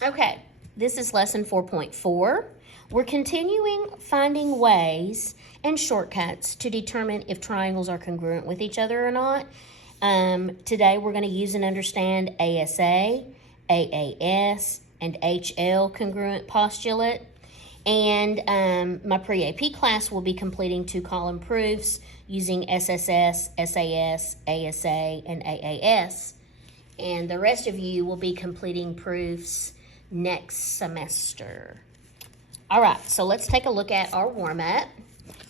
Okay, this is lesson 4.4. We're continuing finding ways and shortcuts to determine if triangles are congruent with each other or not. Today we're going to use and understand ASA, AAS, and HL congruent postulate. And my pre-AP class will be completing 2-column proofs using SSS, SAS, ASA, and AAS. And the rest of you will be completing proofs next semester. All right, so let's take a look at our warm-up.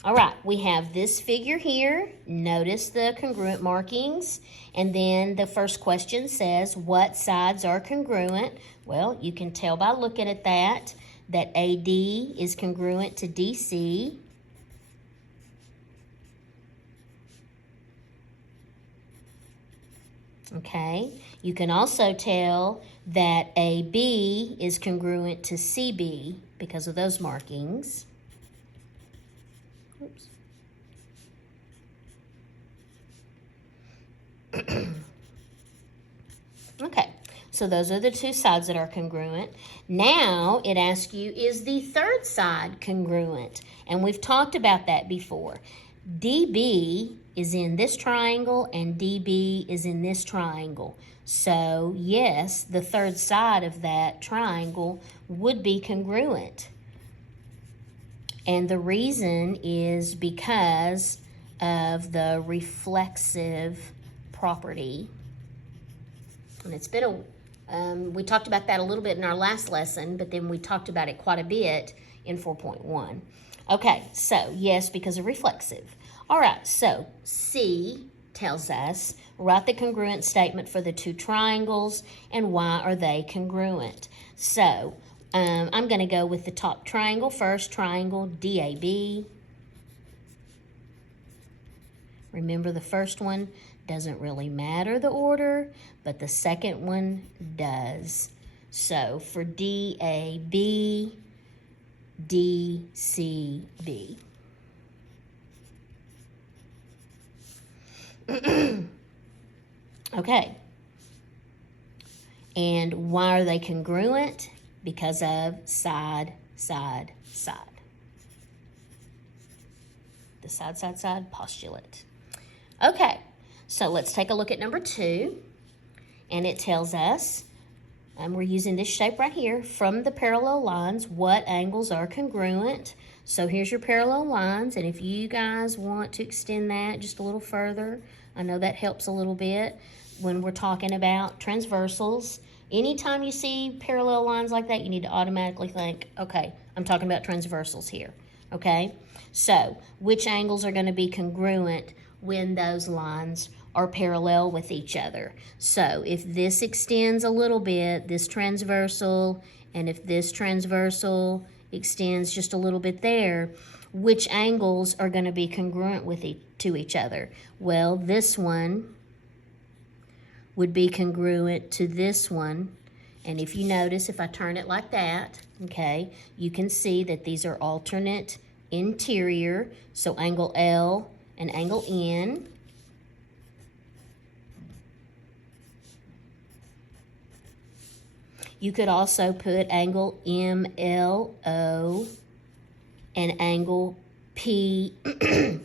All right, we have this figure here. Notice the congruent markings. And then the first question says, what sides are congruent? Well, you can tell by looking at that AD is congruent to DC. Okay, you can also tell that AB is congruent to CB because of those markings. Oops. Okay, so those are the two sides that are congruent. Now it asks you, is the third side congruent? And we've talked about that before. DB is in this triangle and DB is in this triangle. So yes, the third side of that triangle would be congruent. And the reason is because of the reflexive property. And it's been we talked about that a little bit in our last lesson, but then we talked about it quite a bit in 4.1. Okay, so yes, because of reflexive. All right, so C tells us, write the congruent statement for the two triangles and why are they congruent. So I'm going to go with the top triangle first, triangle DAB. Remember, the first one doesn't really matter the order, but the second one does. So for DAB, DCB. Okay. And why are they congruent? Because of side, side, side. The side, side, side postulate. Okay, so let's take a look at number 2. And it tells us, we're using this shape right here, from the parallel lines, what angles are congruent. So here's your parallel lines, and if you guys want to extend that just a little further, I know that helps a little bit when we're talking about transversals. Anytime you see parallel lines like that, you need to automatically think, okay, I'm talking about transversals here, okay? So which angles are going to be congruent when those lines are parallel with each other? So if this extends a little bit, this transversal, and if this transversal extends just a little bit there, which angles are going to be congruent with to each other? Well, this one would be congruent to this one. And if you notice, if I turn it like that, okay, you can see that these are alternate interior, so angle L and angle N. You could also put angle MLO and angle PNO.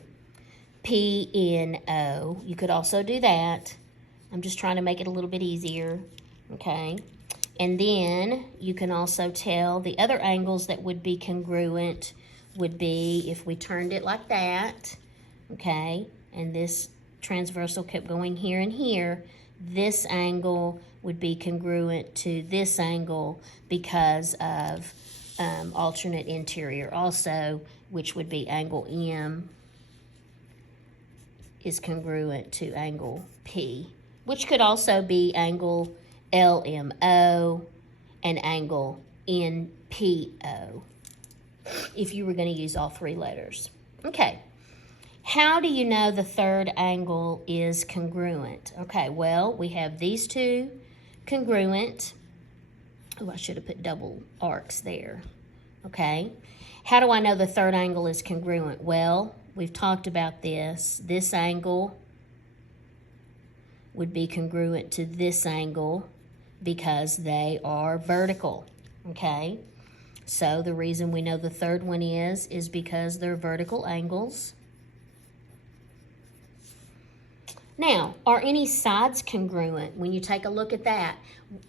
You could also do that. I'm just trying to make it a little bit easier, okay? And then you can also tell the other angles that would be congruent would be if we turned it like that, okay? And this transversal kept going here and here. This angle would be congruent to this angle because of alternate interior also, which would be angle M is congruent to angle P, which could also be angle LMO and angle NPO if you were going to use all three letters. Okay. How do you know the third angle is congruent? Okay, well, we have these two congruent. Oh, I should have put double arcs there. Okay. How do I know the third angle is congruent? Well, we've talked about this. This angle would be congruent to this angle. because they are vertical, okay? So the reason we know the third one is because they're vertical angles. Now, are any sides congruent? When you take a look at that,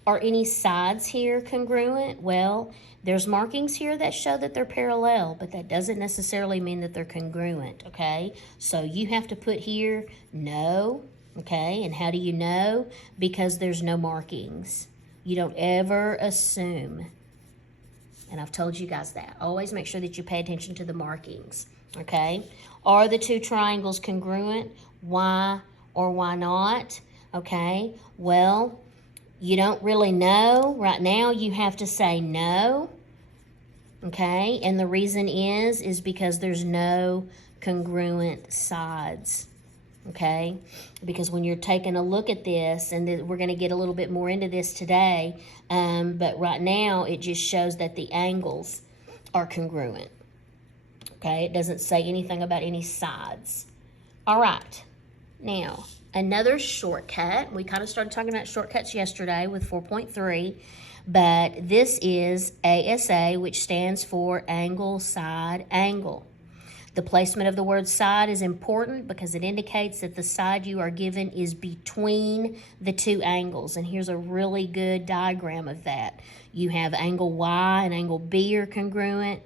are any sides here congruent? Well, there's markings here that show that they're parallel, but that doesn't necessarily mean that they're congruent, okay? So you have to put here no, okay? And how do you know? Because there's no markings. You don't ever assume. And I've told you guys that. Always make sure that you pay attention to the markings, okay? Are the two triangles congruent? Why or why not? Okay, well, you don't really know. Right now, you have to say no, okay? And the reason is because there's no congruent sides, okay? Because when you're taking a look at this, and we're going to get a little bit more into this today, but right now it just shows that the angles are congruent, okay? It doesn't say anything about any sides. All right, now another shortcut. We kind of started talking about shortcuts yesterday with 4.3, but this is ASA, which stands for angle, side, angle. The placement of the word side is important because it indicates that the side you are given is between the two angles. And here's a really good diagram of that. You have angle Y and angle B are congruent.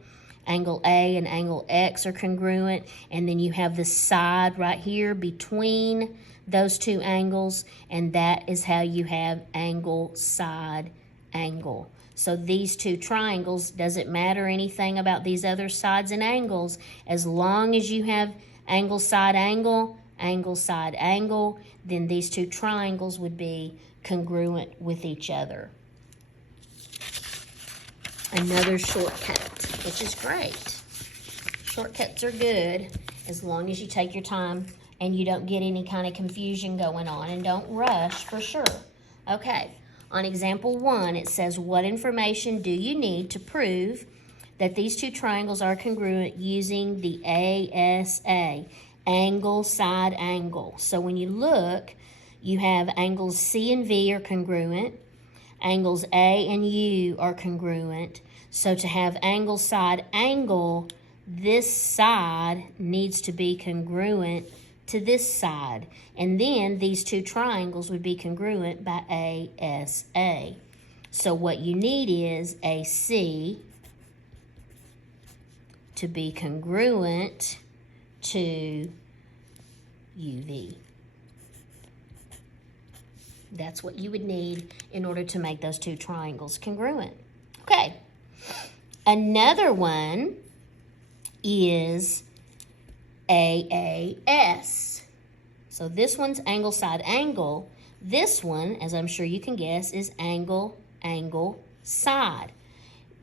Angle A and angle X are congruent. And then you have the side right here between those two angles. And that is how you have angle, side, angle. So these two triangles, doesn't matter anything about these other sides and angles, as long as you have angle, side, angle, angle, side, angle, then these two triangles would be congruent with each other. Another shortcut, which is great. Shortcuts are good as long as you take your time and you don't get any kind of confusion going on, and don't rush for sure. Okay. On example 1, it says, what information do you need to prove that these two triangles are congruent using the ASA, angle, side, angle? So when you look, you have angles C and V are congruent, angles A and U are congruent. So to have angle, side, angle, this side needs to be congruent to this side. And then these two triangles would be congruent by ASA. So what you need is AC to be congruent to UV. That's what you would need in order to make those two triangles congruent. Okay. Another one is AAS. So this one's angle, side, angle. This one, as I'm sure you can guess, is angle, angle, side.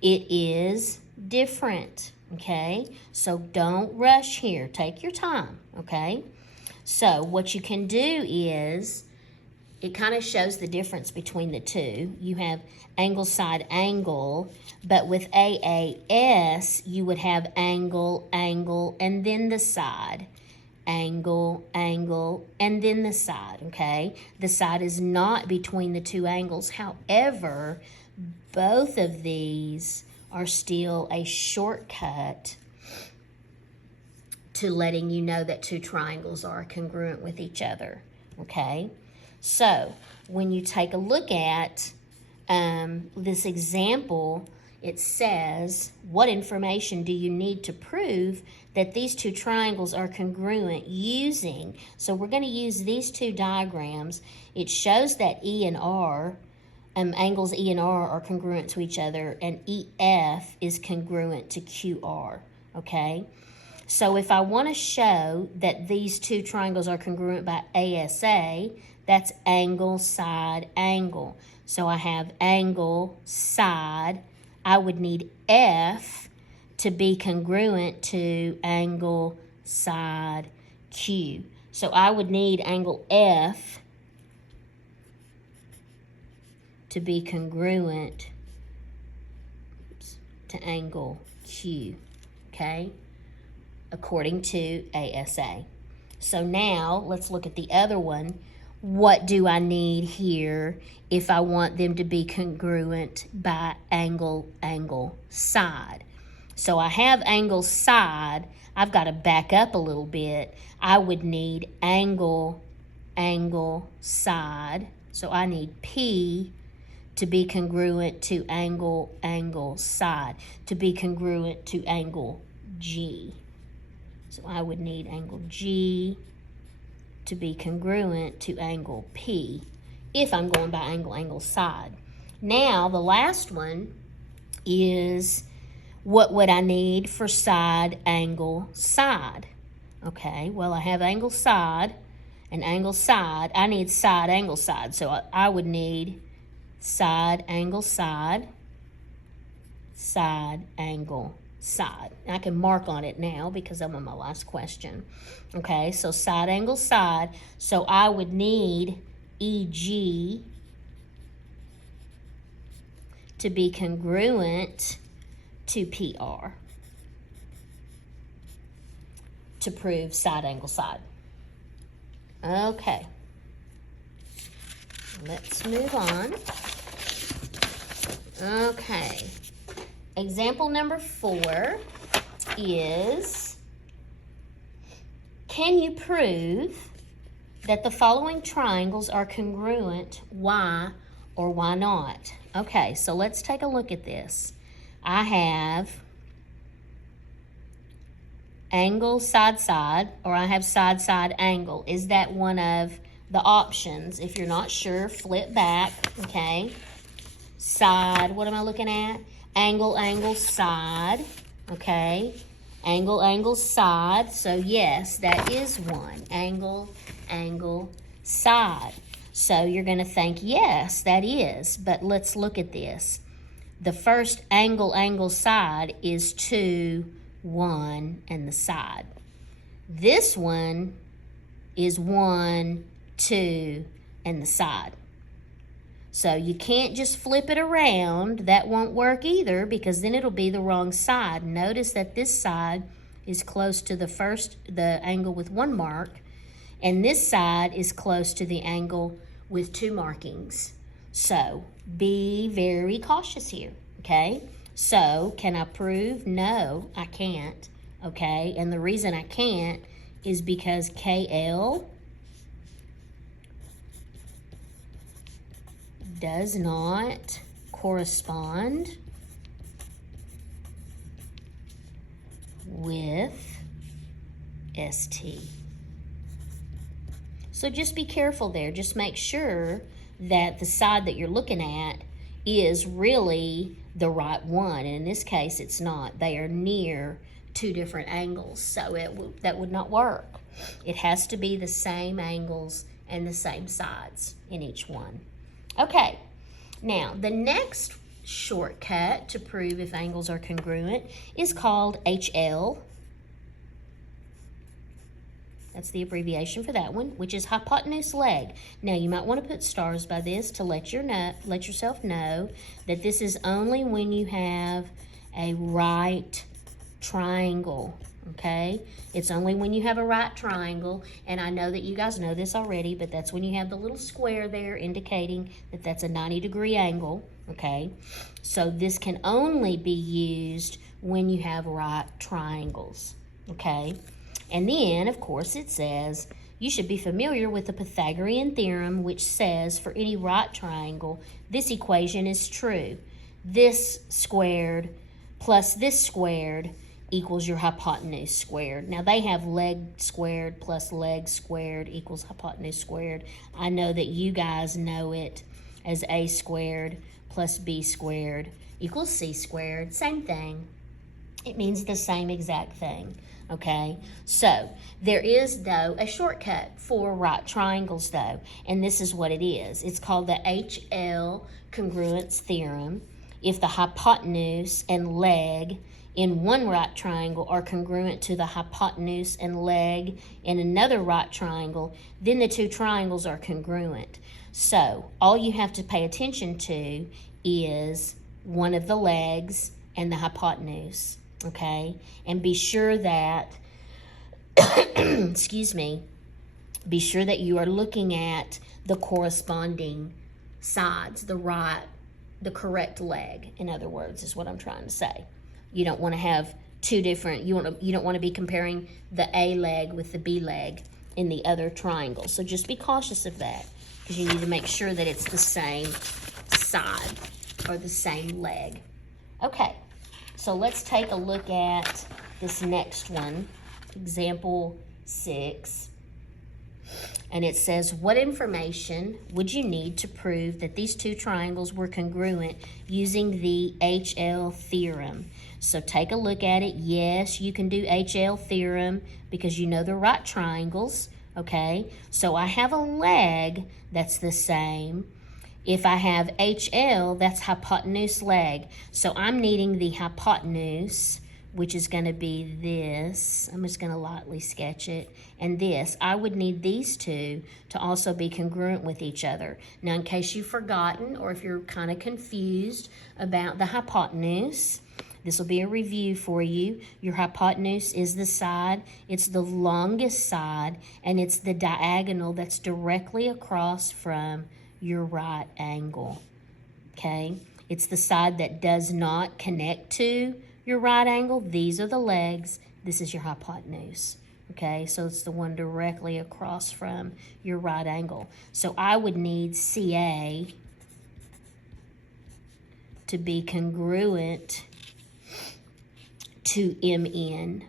It is different, okay? So don't rush here. Take your time, okay? So what you can do is, it kind of shows the difference between the two. You have angle, side, angle, but with AAS, you would have angle, angle, and then the side. Angle, angle, and then the side, okay? The side is not between the two angles. However, both of these are still a shortcut to letting you know that two triangles are congruent with each other, okay? So when you take a look at this example, it says, what information do you need to prove that these two triangles are congruent using? So we're going to use these two diagrams. It shows that E and R, angles E and R are congruent to each other, and EF is congruent to QR, okay? So if I want to show that these two triangles are congruent by ASA, that's angle, side, angle. So I have angle, side. I would need F to be congruent to angle, side, Q. So I would need angle F to be congruent to angle Q, okay, according to ASA. So now let's look at the other one. what do I need here if I want them to be congruent by angle, angle, side. So I have angle, side. I've got to back up a little bit. I would need angle, angle, side. So I need P to be congruent to angle, angle, side, to be congruent to angle G. So I would need angle G to be congruent to angle P if I'm going by angle, angle, side. Now, the last one is what would I need for side, angle, side? Okay, well, I have angle, side, and angle, side. I need side, angle, side. So I would need side, angle, side, side, angle, side. I can mark on it now because I'm on my last question. Okay, so side, angle, side. So I would need EG to be congruent to PR to prove side, angle, side. Okay, let's move on. Okay, example number 4 is, can you prove that the following triangles are congruent, why or why not? Okay, so let's take a look at this. I have angle, side, side, or I have side, side, angle. Is that one of the options? If you're not sure, flip back, okay? Side, what am I looking at? Angle, angle, side, okay? Angle, angle, side. So yes, that is one. Angle, angle, side. So you're going to think, yes, that is. But let's look at this. The first angle, angle, side is 2, 1, and the side. This one is 1, 2, and the side. So you can't just flip it around. That won't work either because then it'll be the wrong side. Notice that this side is close to the angle with 1 mark, and this side is close to the angle with 2 markings. So be very cautious here, okay? So can I prove? No, I can't, okay? And the reason I can't is because KL does not correspond with ST. So just be careful there. Just make sure that the side that you're looking at is really the right one. And in this case, it's not. They are near 2 different angles, so that would not work. It has to be the same angles and the same sides in each one. Okay, now the next shortcut to prove if angles are congruent is called HL. That's the abbreviation for that one, which is hypotenuse leg. Now, you might want to put stars by this to let yourself know that this is only when you have a right triangle, okay? It's only when you have a right triangle, and I know that you guys know this already, but that's when you have the little square there indicating that that's a 90-degree angle, okay? So this can only be used when you have right triangles, okay? And then, of course, it says you should be familiar with the Pythagorean theorem, which says for any right triangle, this equation is true. This squared plus this squared equals your hypotenuse squared. Now, they have leg squared plus leg squared equals hypotenuse squared. I know that you guys know it as a squared plus b squared equals c squared. Same thing. It means the same exact thing. Okay, so there is, though, a shortcut for right triangles, though, and this is what it is. It's called the HL congruence theorem. If the hypotenuse and leg in one right triangle are congruent to the hypotenuse and leg in another right triangle, then the 2 triangles are congruent. So all you have to pay attention to is one of the legs and the hypotenuse. Okay, and be sure that, excuse me, be sure that you are looking at the corresponding sides, the correct leg, in other words, is what I'm trying to say. You don't want to have two different, you don't want to be comparing the A leg with the B leg in the other triangle. So just be cautious of that, because you need to make sure that it's the same side or the same leg. Okay, so let's take a look at this next one, example 6. And it says, what information would you need to prove that these two triangles were congruent using the HL theorem? So take a look at it. Yes, you can do HL theorem because you know the right triangles, okay? So I have a leg that's the same. If I have HL, that's hypotenuse leg. So I'm needing the hypotenuse, which is going to be this. I'm just going to lightly sketch it. And this, I would need these two to also be congruent with each other. Now, in case you've forgotten, or if you're kind of confused about the hypotenuse, this will be a review for you. Your hypotenuse is the side, it's the longest side, and it's the diagonal that's directly across from your right angle, okay? It's the side that does not connect to your right angle. These are the legs. This is your hypotenuse, okay? So it's the one directly across from your right angle. So I would need CA to be congruent to MN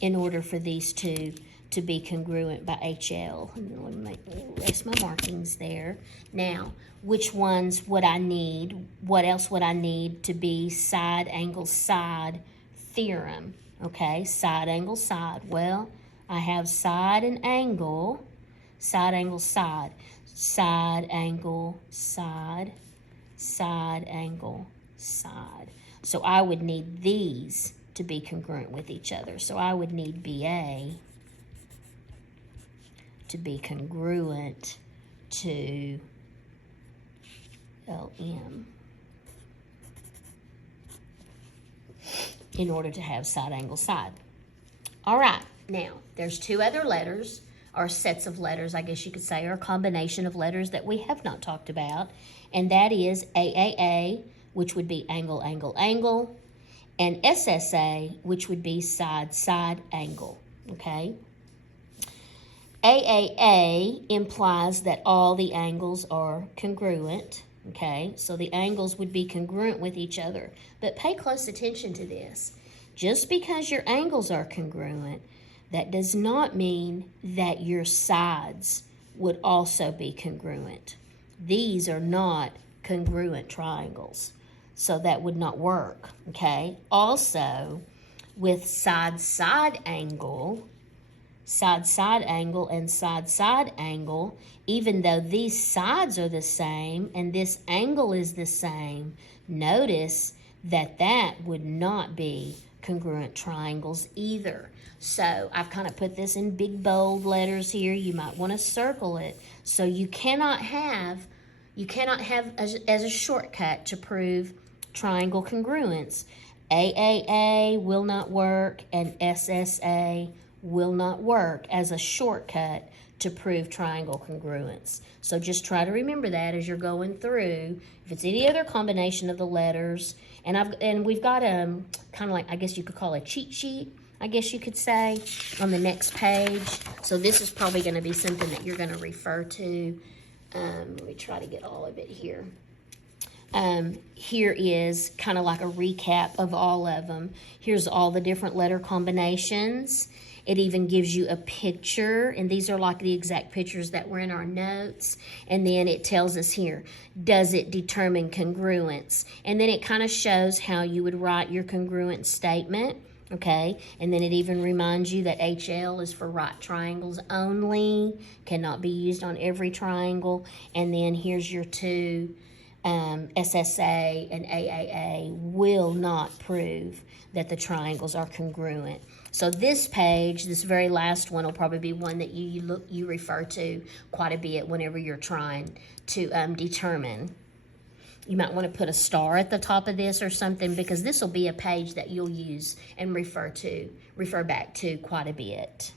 in order for these two to be congruent by HL. Let me erase my markings there. Now, which ones would I need? What else would I need to be side angle side theorem? Okay, side angle side. Well, I have side and angle, side angle side, side angle side, side angle side. So I would need these to be congruent with each other. So I would need BA to be congruent to LM in order to have side angle side. All right, now there's two other letters, or sets of letters, I guess you could say, or a combination of letters that we have not talked about, and that is AAA, which would be angle, angle, angle, and SSA, which would be side, side, angle, okay? AAA implies that all the angles are congruent, okay? So the angles would be congruent with each other. But pay close attention to this. Just because your angles are congruent, that does not mean that your sides would also be congruent. These are not congruent triangles, so that would not work, okay? Also, with side-side angle, side-side angle and side-side angle, even though these sides are the same and this angle is the same, notice that that would not be congruent triangles either. So I've kind of put this in big bold letters here. You might want to circle it. So you cannot have as a shortcut to prove triangle congruence. AAA will not work and SSA will not work as a shortcut to prove triangle congruence. So just try to remember that as you're going through. If it's any other combination of the letters, and we've got kind of like, I guess you could call a cheat sheet, I guess you could say, on the next page. So this is probably going to be something that you're going to refer to. Let me try to get all of it here. Here is kind of like a recap of all of them. Here's all the different letter combinations. It even gives you a picture, and these are like the exact pictures that were in our notes. And then it tells us here, does it determine congruence? And then it kind of shows how you would write your congruent statement, okay? And then it even reminds you that HL is for right triangles only, cannot be used on every triangle. And then here's your two. SSA and AAA will not prove that the triangles are congruent. So this page, this very last one, will probably be one that you refer to quite a bit whenever you're trying to determine. You might want to put a star at the top of this or something, because this will be a page that you'll use and refer back to quite a bit.